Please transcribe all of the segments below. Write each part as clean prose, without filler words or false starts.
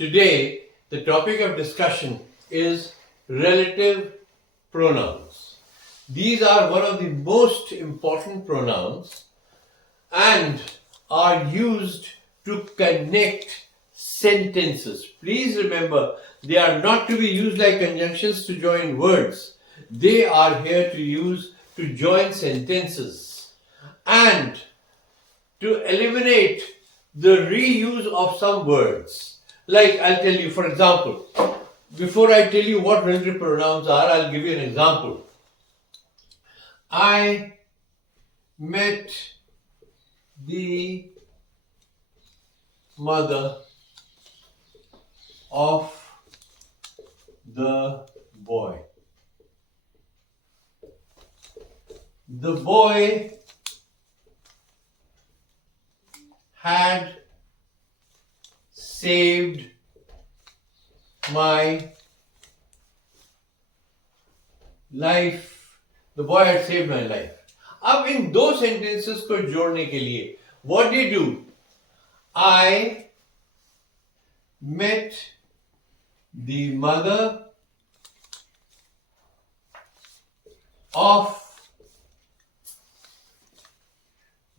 Today, the topic of discussion is relative pronouns. These are one of the most important pronouns and are used to connect sentences. Please remember, they are not to be used like conjunctions to join words. They are here to join sentences and to eliminate the reuse of some words. Like I'll tell you, for example, before I tell you what relative pronouns are, I'll give you an example. I met the mother of the boy. The boy had saved my life. The boy had saved my life. अब इन दो sentences को जोड़ने के लिए what do you do? I met the mother of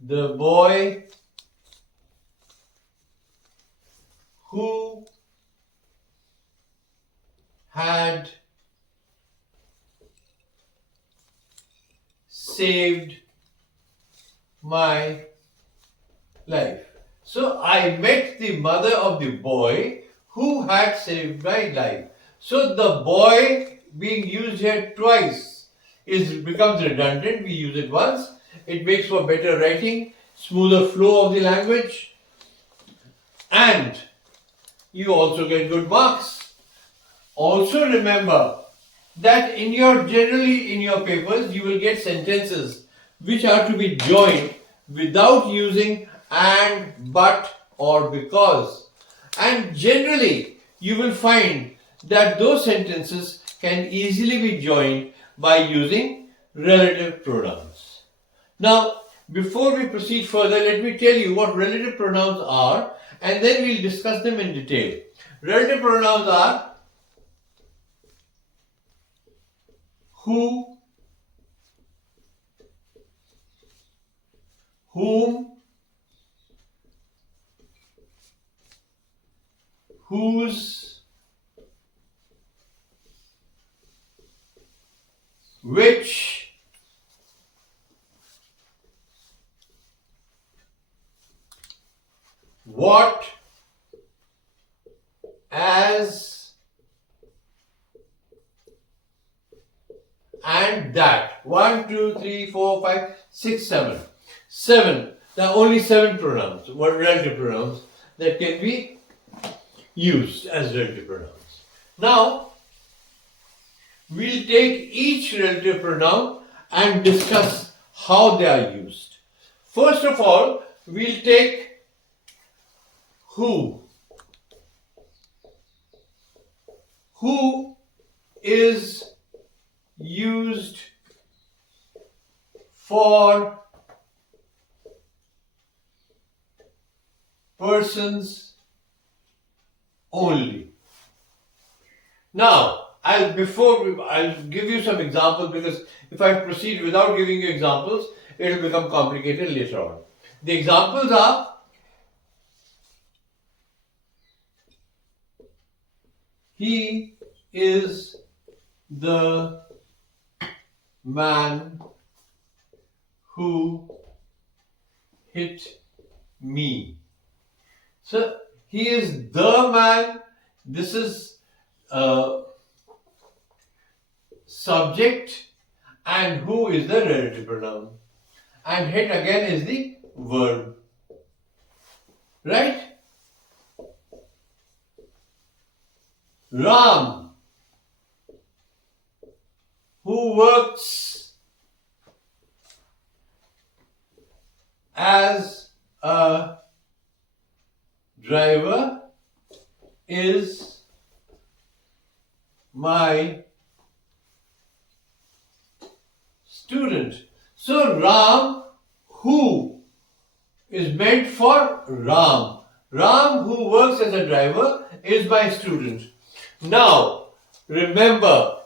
the boy who had saved my life. So I met the mother of the boy who had saved my life. So the boy being used here twice becomes redundant. We use it once. It makes for better writing, smoother flow of the language, and you also get good marks. Also remember that generally in your papers you will get sentences which are to be joined without using and, but or because. And generally you will find that those sentences can easily be joined by using relative pronouns. Now, before we proceed further, let me tell you what relative pronouns are and then we'll discuss them in detail. Relative pronouns are who, whom, whose, which, what, as, and that. 1, 2, 3, 4, 5, 6, 7. 7. There are only 7 pronouns, relative pronouns, that can be used as relative pronouns. Now, we'll take each relative pronoun and discuss how they are used. First of all, we'll take who. Who is used for persons only. Now, I'll give you some examples, because if I proceed without giving you examples, it will become complicated later on. The examples are he is the man who hit me. So he is the man. This is subject, and who is the relative pronoun, and hit again is the verb. Right? Ram, who works as a driver, is my student. So Ram, who is meant for Ram. Ram, who works as a driver, is my student. Now, remember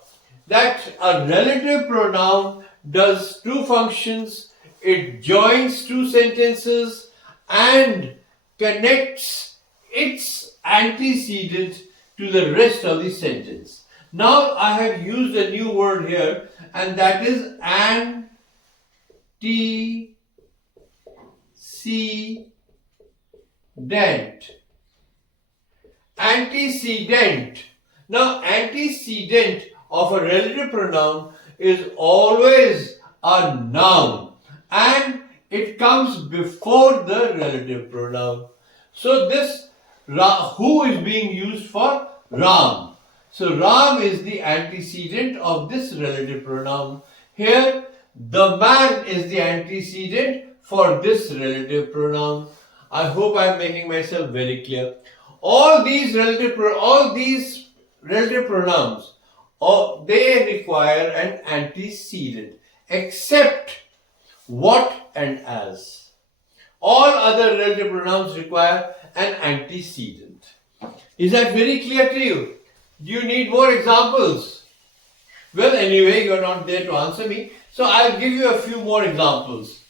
that a relative pronoun does two functions. It joins two sentences and connects its antecedent to the rest of the sentence. Now I have used a new word here, and that is antecedent. Antecedent. Now, antecedent of a relative pronoun is always a noun, and it comes before the relative pronoun. So this who is being used for Ram. So Ram is the antecedent of this relative pronoun. Here, the man is the antecedent for this relative pronoun. I hope I am making myself very clear. All these relative pronouns, they require an antecedent, except what and as. All other relative pronouns require an antecedent. Is that very clear to you? Do you need more examples? Well, anyway, you are not there to answer me, so I'll give you a few more examples.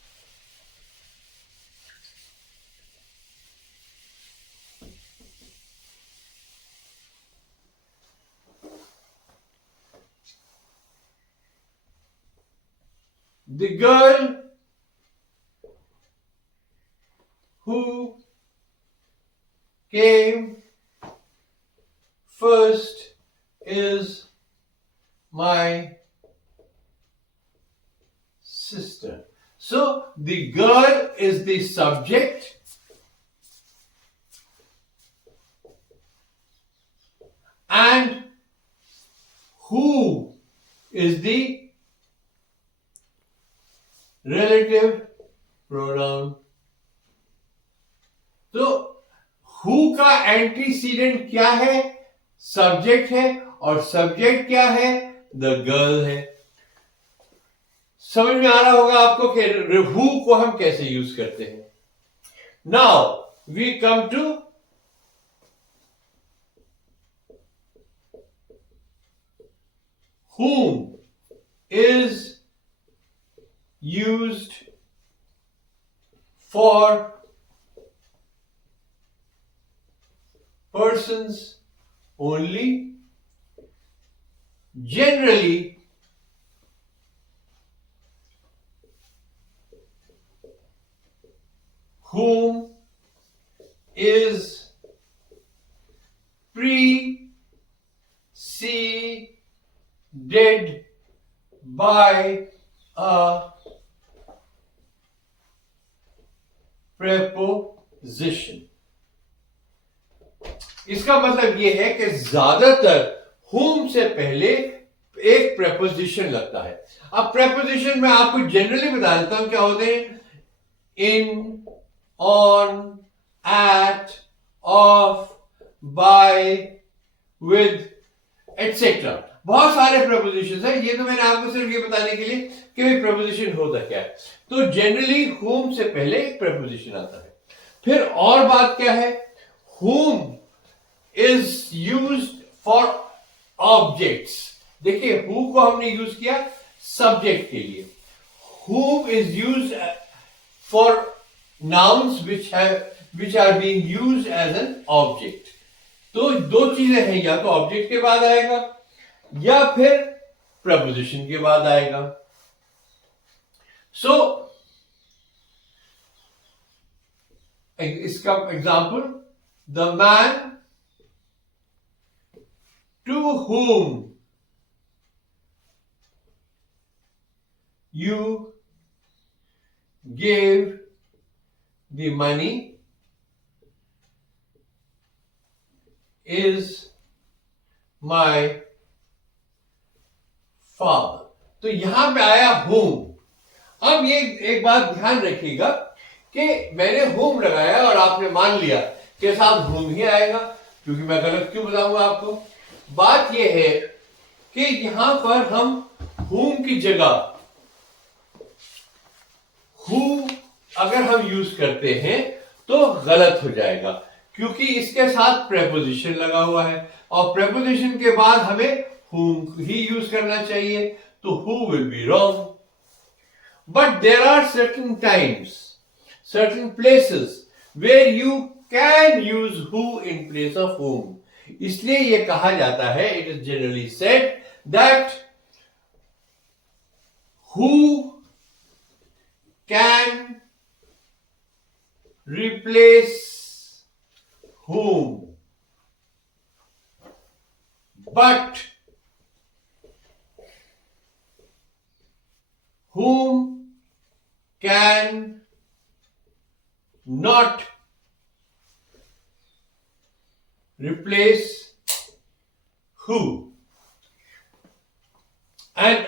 The girl who came first is my sister. So the girl is the subject and who is the relative pronoun. तो who का antecedent क्या है? Subject है, और subject क्या है? The girl है. समझ में आ रहा होगा आपको कि who को हम कैसे यूज करते हैं. Now we come to whom is used for persons only. Generally, whom is preceded by a preposition. इसका मतलब यह है कि ज्यादातर whom से पहले एक preposition लगता है. अब preposition में आपको जनरली बता देता हूं क्या होते हैं. in, on, at, of, by, with, etc. बहुत सारे prepositions हैं. ये तो मैंने आपको सिर्फ ये बताने के लिए कि भाई preposition होता क्या है. तो जनरली whom से पहले एक preposition आता है. फिर और बात क्या है. whom is used for objects. देखिए who को हमने यूज किया subject के लिए. whom is used for nouns which are being used as an object. तो दो चीजें हैं, या तो ऑब्जेक्ट के बाद आएगा या फिर प्रपोजिशन के बाद आएगा. सो इसका example, the man to whom you gave the money is my father. तो यहां पे आया whom. अब ये एक बात ध्यान रखिएगा कि मैंने whom लगाया और आपने मान लिया कि साहब whom ही आएगा, क्योंकि मैं गलत क्यों बताऊंगा आपको. बात यह है कि यहां पर हम whom की जगह who अगर हम यूज करते हैं तो गलत हो जाएगा, क्योंकि इसके साथ preposition लगा हुआ है और preposition के बाद हमें whom ही यूज करना चाहिए, तो who will be wrong. But there are certain times, certain places where you can use who in place of whom. इसलिए ये कहा जाता है, it is generally said that who can replace whom, but whom can not replace who. And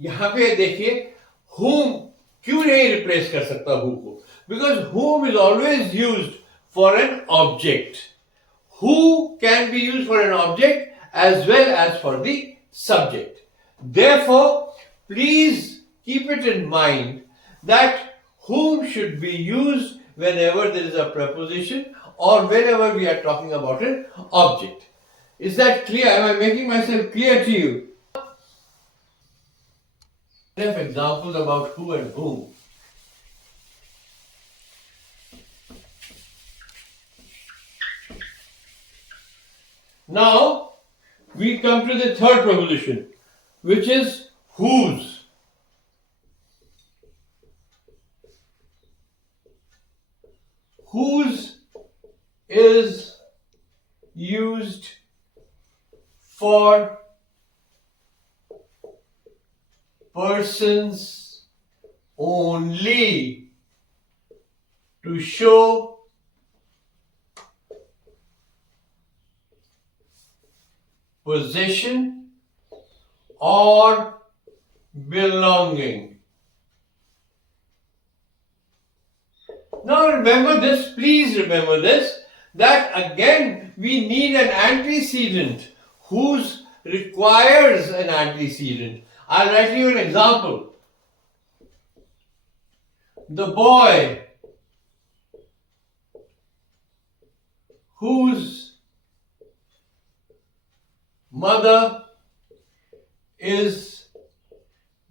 यहां पे देखिए whom क्यों नहीं रिप्लेस कर सकता who को, because whom is always used for an object. Who can be used for an object as well as for the subject. Therefore, please keep it in mind that whom should be used whenever there is a preposition or whenever we are talking about an object. Is that clear? Am I making myself clear to you? Enough examples about who and whom. Now, we come to the third preposition, which is whose. Whose is used for persons only to show possession or belonging. Now remember this, please remember this, that again we need an antecedent. Whose requires an antecedent. I'll write you an example. The boy whose mother is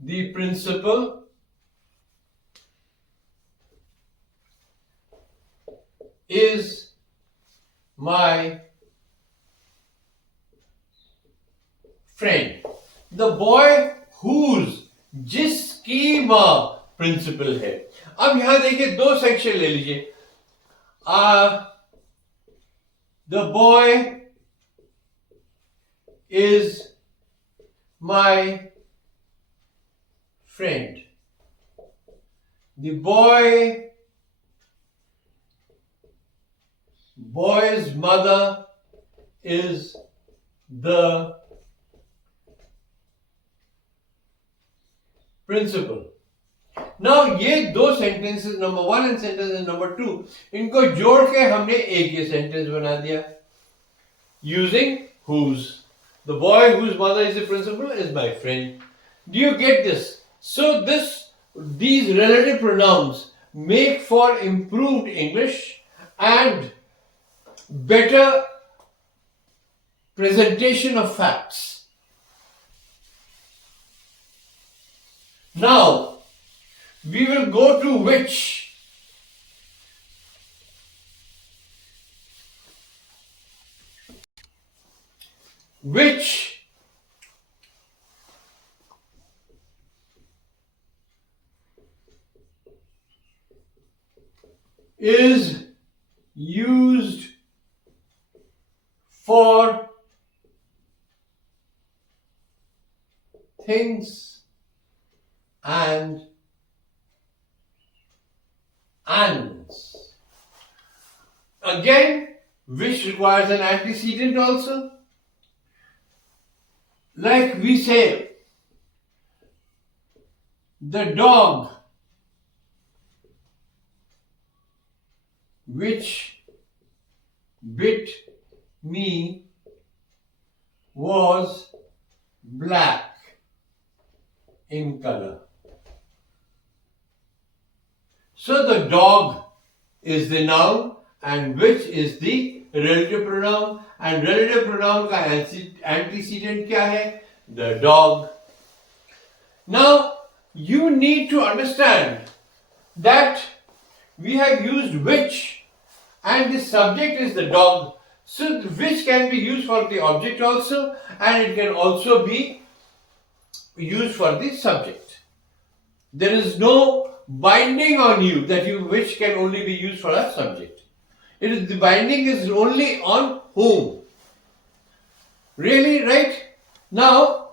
the principal is my friend. The boy whose, जिसकी मां principal है. अब यहां देखिए दो section ले लीजिए. The boy is my friend. The boy's mother is the principal. Now ये दो sentences, number one and sentence number two, इनको जोड़ के हमने एक ये sentence बना दिया using whose. The boy whose mother is the principal is my friend. Do you get this? So these relative pronouns make for improved English and better presentation of facts. Now, we will go to which. Which is used for things and animals. Again, which requires an antecedent also. Like we say, the dog which bit me was black in color. So the dog is the noun and which is the relative pronoun, and relative pronoun का antecedent क्या है? The dog. Now you need to understand that we have used which and the subject is the dog. So which can be used for the object also, and it can also be used for the subject. There is no binding on you that which can only be used for a subject. The binding is only on whom. Really, right? Now,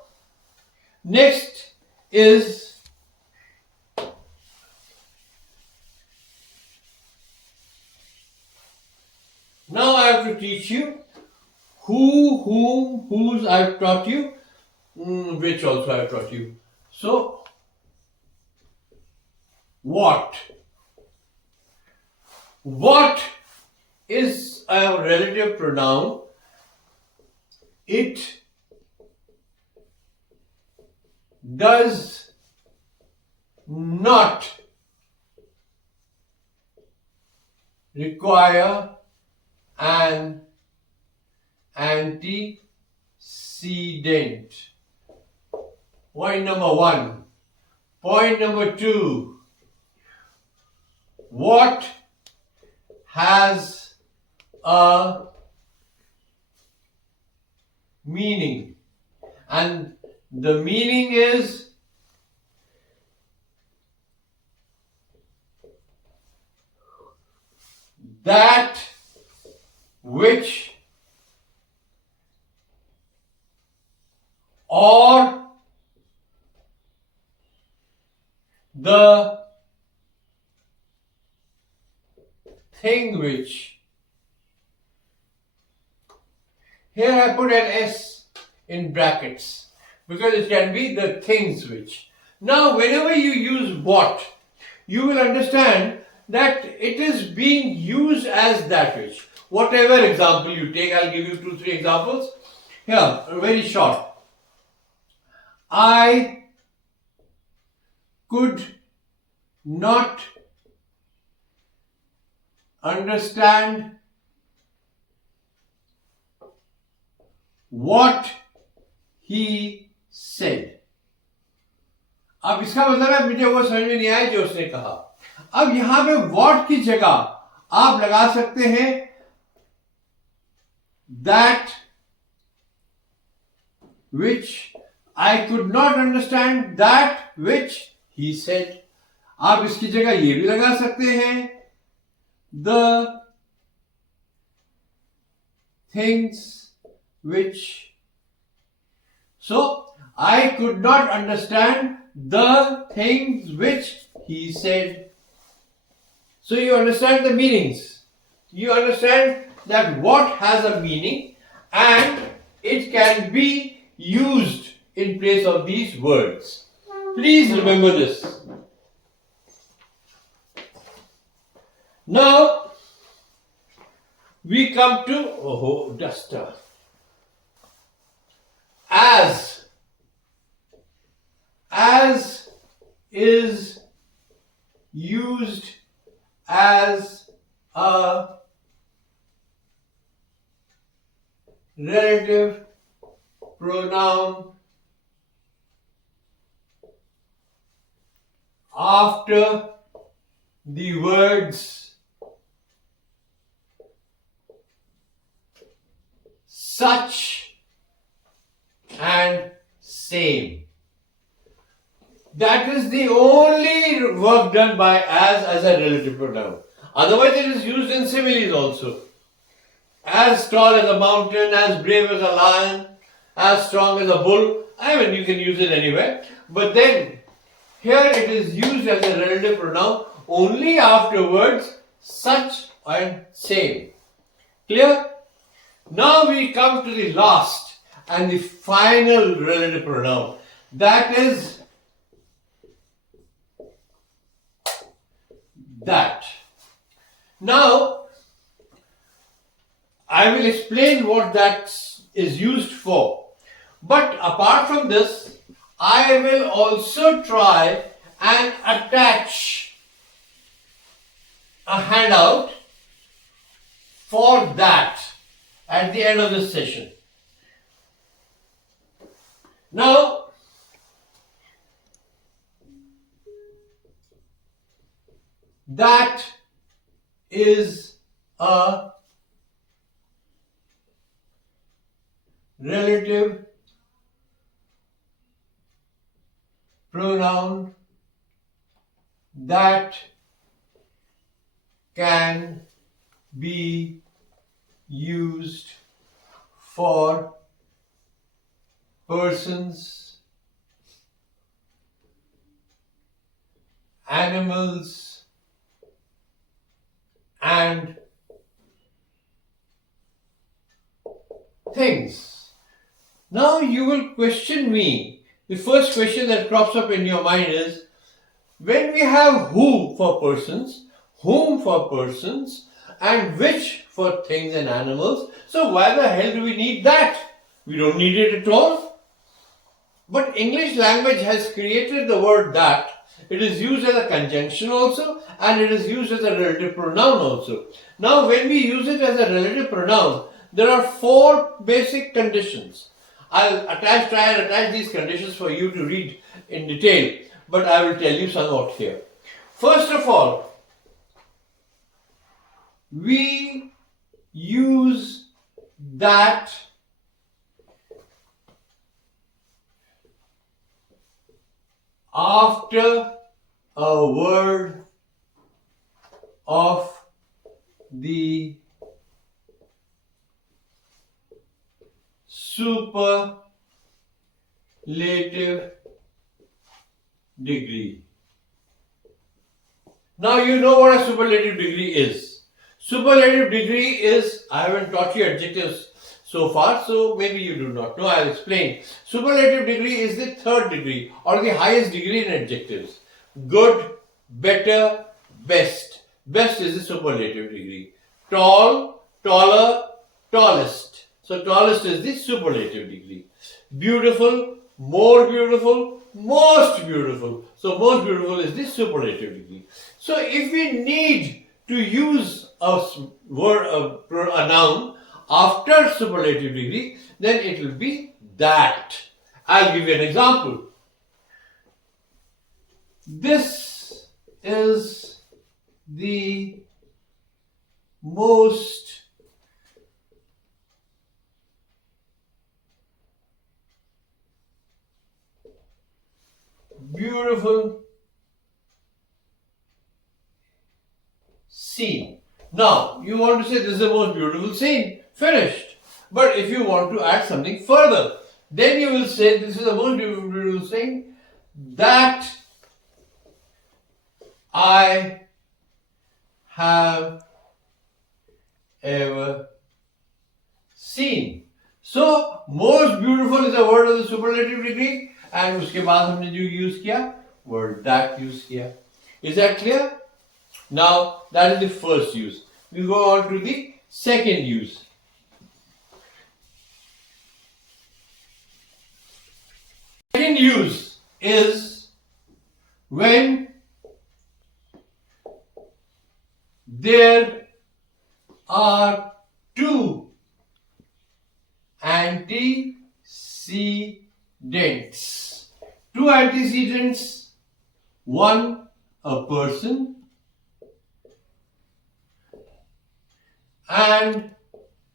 next is now I have to teach you who, whom, whose I have taught you, which also I have taught you. So, what? What is a relative pronoun? It does not require an antecedent. Point number one. Point number two. What has a meaning? And the meaning is that which or the thing which. Here I put an S in brackets because it can be the things which. Now whenever you use what, you will understand that it is being used as that which. Whatever example you take, I'll give you 2-3 examples. Here, very short. I could not understand what he said. अब इसका मतलब है मुझे वो समझ में नहीं आया जो उसने कहा. अब यहां पे what की जगह आप लगा सकते हैं that which I could not understand that which he said. आप इसकी जगह ये भी लगा सकते हैं the things which. So I could not understand the things which he said. So you understand the meanings. You understand that what has a meaning and it can be used in place of these words. Please remember this. Now we come to duster. As is used as a relative pronoun after the words such and same. That is the only work done by as a relative pronoun. Otherwise it is used in similes also. As tall as a mountain, as brave as a lion, as strong as a bull. I mean, you can use it anywhere. But then, here it is used as a relative pronoun only after words such and same. Clear? Now we come to the last and the final relative pronoun. That is that. Now, I will explain what that is used for. But apart from this, I will also try and attach a handout for that at the end of this session. Now, that is a relative pronoun that can be used for persons, animals, and things. Now you will question me. The first question that crops up in your mind is, when we have who for persons, whom for persons, and which for things and animals, so why the hell do we need that? We don't need it at all. But English language has created the word that. It is used as a conjunction also, and it is used as a relative pronoun also. Now when we use it as a relative pronoun, there are 4 basic conditions. I'll try and attach these conditions for you to read in detail, but I will tell you somewhat here. First of all, we use that after a word of the superlative degree. Now you know what a superlative degree is. Superlative degree is, I haven't taught you adjectives so far, so maybe you do not know, I'll explain. Superlative degree is the 3rd degree or the highest degree in adjectives. Good, better, best. Best is the superlative degree. Tall, taller, tallest. So tallest is the superlative degree. Beautiful, more beautiful, most beautiful. So most beautiful is the superlative degree. So if we need to use a word, a noun after superlative degree, then it will be that. I'll give you an example. This is the most beautiful scene. Now, you want to say this is the most beautiful scene. Finished. But if you want to add something further, then you will say this is the most beautiful scene that I have ever seen. So, most beautiful is a word of the superlative degree, and उसके बाद हमने जो use किया, word that use किया. Is that clear? Now, that is the first use. We go on to the second use. Second use is when there are 2 antecedents. 2 antecedents, one a person and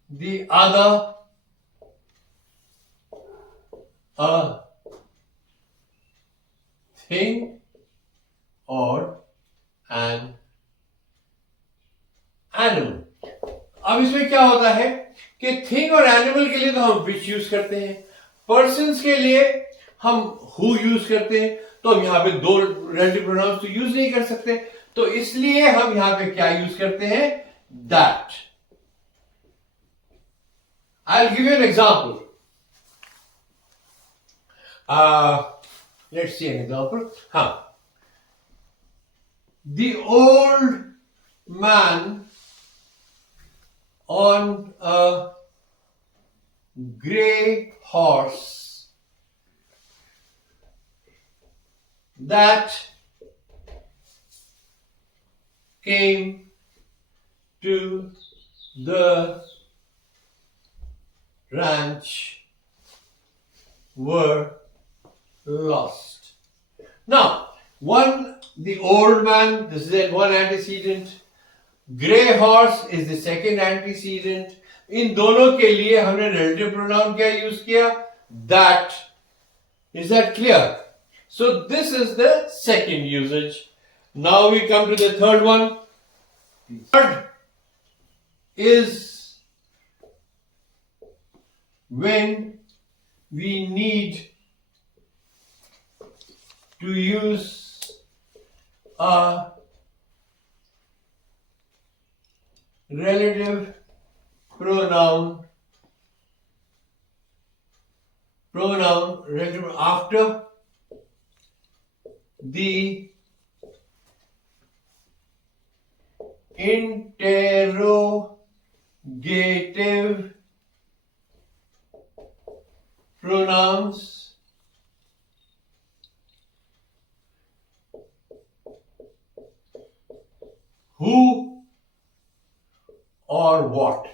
the other a thing or an animal. अब इसमें क्या होता है कि thing और animal के लिए तो हम विच यूज करते हैं, पर्सन्स के लिए हम हु यूज करते हैं, तो हम यहां पे 2 रिलेटिव प्रोनाउंस तो यूज नहीं कर सकते, तो इसलिए हम यहां पे क्या यूज करते हैं, that. I'll give you an example. Let's see an example. The old man on a grey horse that came to the ranch were lost. Now, the old man, this is one antecedent. Grey horse is the second antecedent. इन दोनों के लिए हमने relative pronoun क्या use किया? That. Is that clear? So this is the second usage. Now we come to the third one. Third is when we need to use a relative pronoun relative after the interrogative pronouns who or what.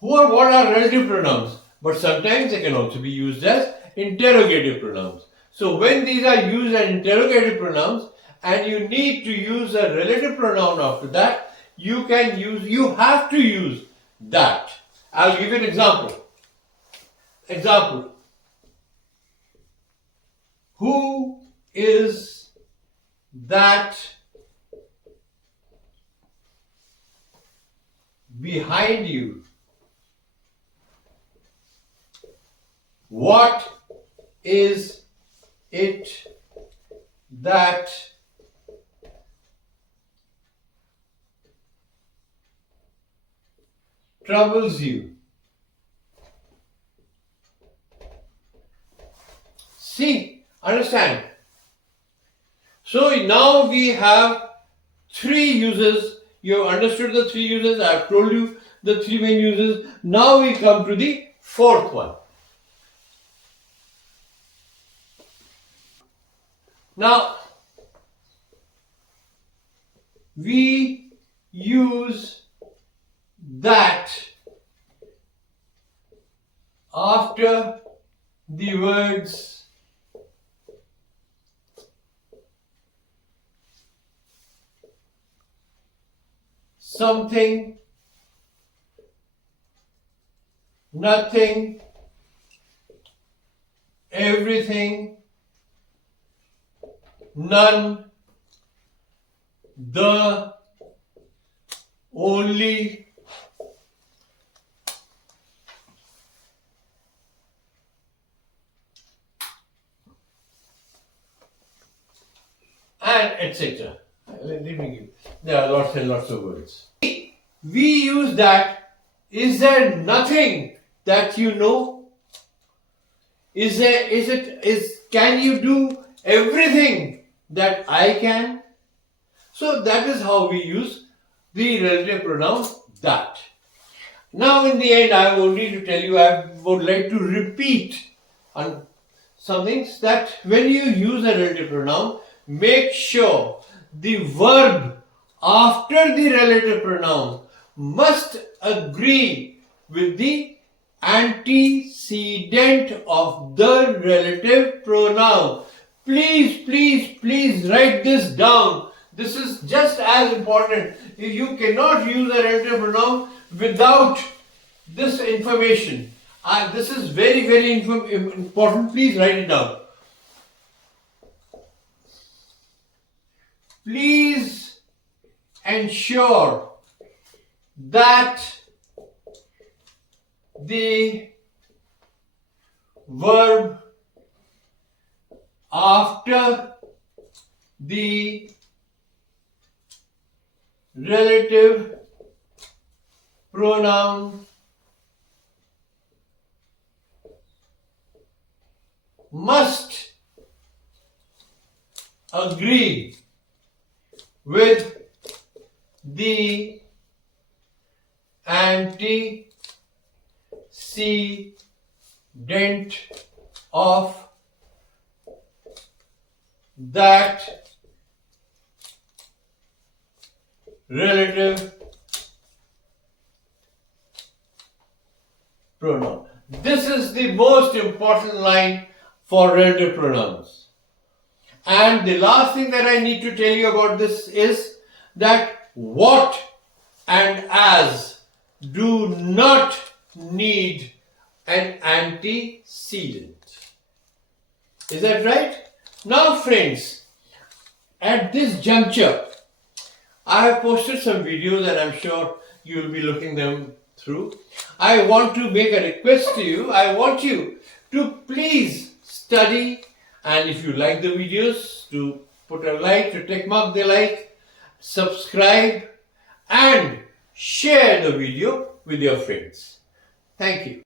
Who or what are relative pronouns, but sometimes they can also be used as interrogative pronouns. So when these are used as interrogative pronouns and you need to use a relative pronoun after that, you have to use that. I'll give you an example. Who is that behind you? What is it that troubles you? See, understand. So now we have three uses. You have understood the three uses. I have told you the three main uses. Now we come to the fourth one. Now, we use that after the words something, nothing, everything, none, the, only, and etc. Let me give. There are lots and lots of words. We use that. Is there nothing that you know? Can you do everything that I can? So that is how we use the relative pronoun that. Now in the end, I only to tell you, I would like to repeat on some things that when you use a relative pronoun, make sure the verb after the relative pronoun must agree with the antecedent of the relative pronoun. Please write this down. This is just as important. You cannot use a relative pronoun without this information. This is very important. Please write it down. Please ensure that the verb after the relative pronoun must agree with the antecedent of that relative pronoun. This is the most important line for relative pronouns. And the last thing that I need to tell you about this is that what and as do not need an antecedent. Is that right? Now friends, at this juncture, I have posted some videos and I'm sure you will be looking them through. I want to make a request to you. I want you to please study, and if you like the videos, to put a like, to tick mark the like, subscribe and share the video with your friends. Thank you.